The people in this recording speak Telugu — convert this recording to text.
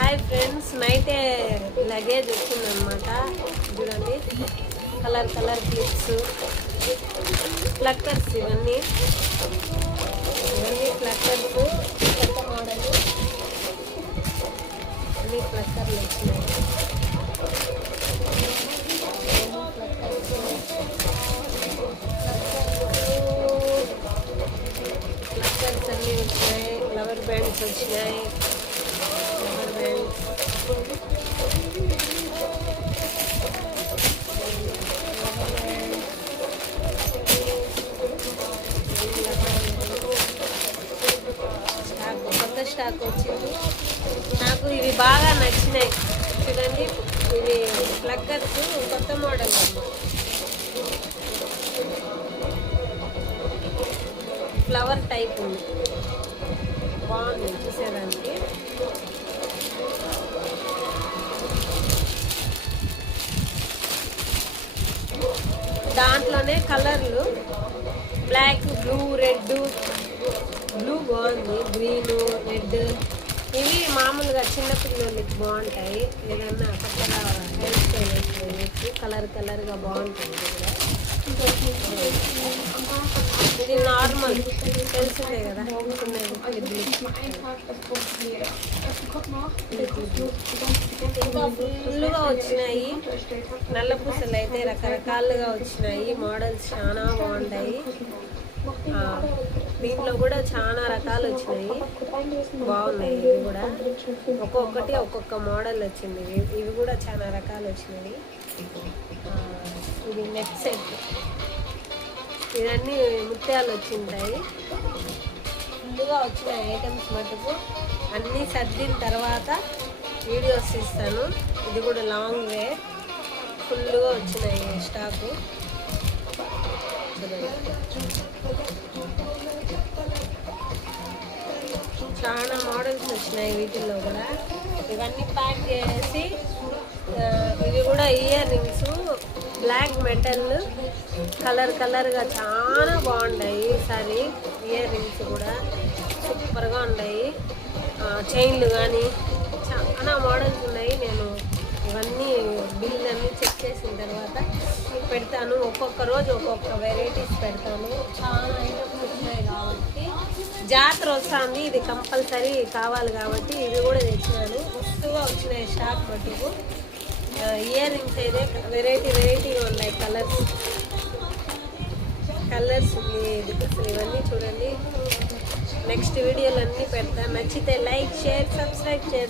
హాయ్ ఫ్రెండ్స్, నైటే లగేజ్ వచ్చిందనమాట. చూడండి, కలర్ కలర్ క్లిప్స్, ప్లక్కర్స్, ఇవన్నీ ప్లక్కర్స్, కొత్త మోడల్ అన్ని ప్లక్కర్లు వచ్చినాయి. ప్లక్కర్స్ అన్నీ వచ్చినాయి. ఫ్లవర్ బ్యాండ్స్ వచ్చినాయి. ఫ్లవర్ బ్యాండ్స్, కొత్త స్టాక్ వచ్చింది. నాకు ఇవి బాగా నచ్చినాయి. చూడండి, ఇవి ప్లక్కర్స్ కొత్త మోడల్ ఫ్లవర్ టైప్ ఉంది. బాగుంది చూసేదానికి. దాంట్లోనే కలర్లు బ్లాక్, బ్లూ, రెడ్. బ్లూ బాగుంది, గ్రీను, రెడ్. ఇవి మామూలుగా చిన్నపిల్లలకి బాగుంటాయి. ఏదన్నా కొత్తగా హెయిర్ స్టైల్ వేసుకోవచ్చు. కలర్ కలర్గా బాగుంటుంది. ఇది నార్మల్, తెలిసిందే కదా. ఇంకా ఫుల్గా వచ్చినాయి. నల్ల పూసలు అయితే రకరకాలుగా వచ్చినాయి. మోడల్స్ చాలా బాగుంటాయి. దీంట్లో కూడా చాలా రకాలు వచ్చినాయి. బాగున్నాయి. ఇవి కూడా ఒక్కొక్కటి ఒక్కొక్క మోడల్ వచ్చింది. ఇవి కూడా చాలా రకాలు వచ్చినాయి. ఇది నెక్ సెట్, ఇవన్నీ ముత్యాలు వచ్చింటాయి. ఫుల్గా వచ్చినాయి ఐటమ్స్ మటుకు. అన్నీ సర్దిన తర్వాత వీడియోస్ ఇస్తాను. ఇది కూడా లాంగ్ వే, ఫుల్గా వచ్చినాయి స్టాకు. చాలా మోడల్స్ వచ్చినాయి వీటిల్లో కూడా. ఇవన్నీ ప్యాక్ చేసి, ఇవి కూడా ear rings, black metal, colour కలర్గా చాలా బాగున్నాయి. ఈసారి ఇయర్ రింగ్స్ కూడా సూపర్గా ఉన్నాయి. చైన్లు కానీ చాలా మోడల్స్ ఉన్నాయి. నేను ఇవన్నీ బిల్ అన్నీ చెక్ చేసిన తర్వాత పెడతాను. ఒక్కొక్క రోజు ఒక్కొక్క వెరైటీస్ పెడతాను. చాలా ఐటమ్స్ వచ్చినాయి కాబట్టి జాతర వస్తుంది, ఇది కంపల్సరీ కావాలి కాబట్టి ఇవి కూడా తెచ్చినాను. వస్తువుగా వచ్చినాయి స్టాక్ మటుకు. ఇయర్ రింగ్స్ అయితే వెరైటీగా ఉన్నాయి. కలర్స్ అసలు ఇవన్నీ చూడండి. నెక్స్ట్ వీడియోలు అన్నీ పెడతాను. నచ్చితే లైక్, షేర్, సబ్స్క్రైబ్ చేయడం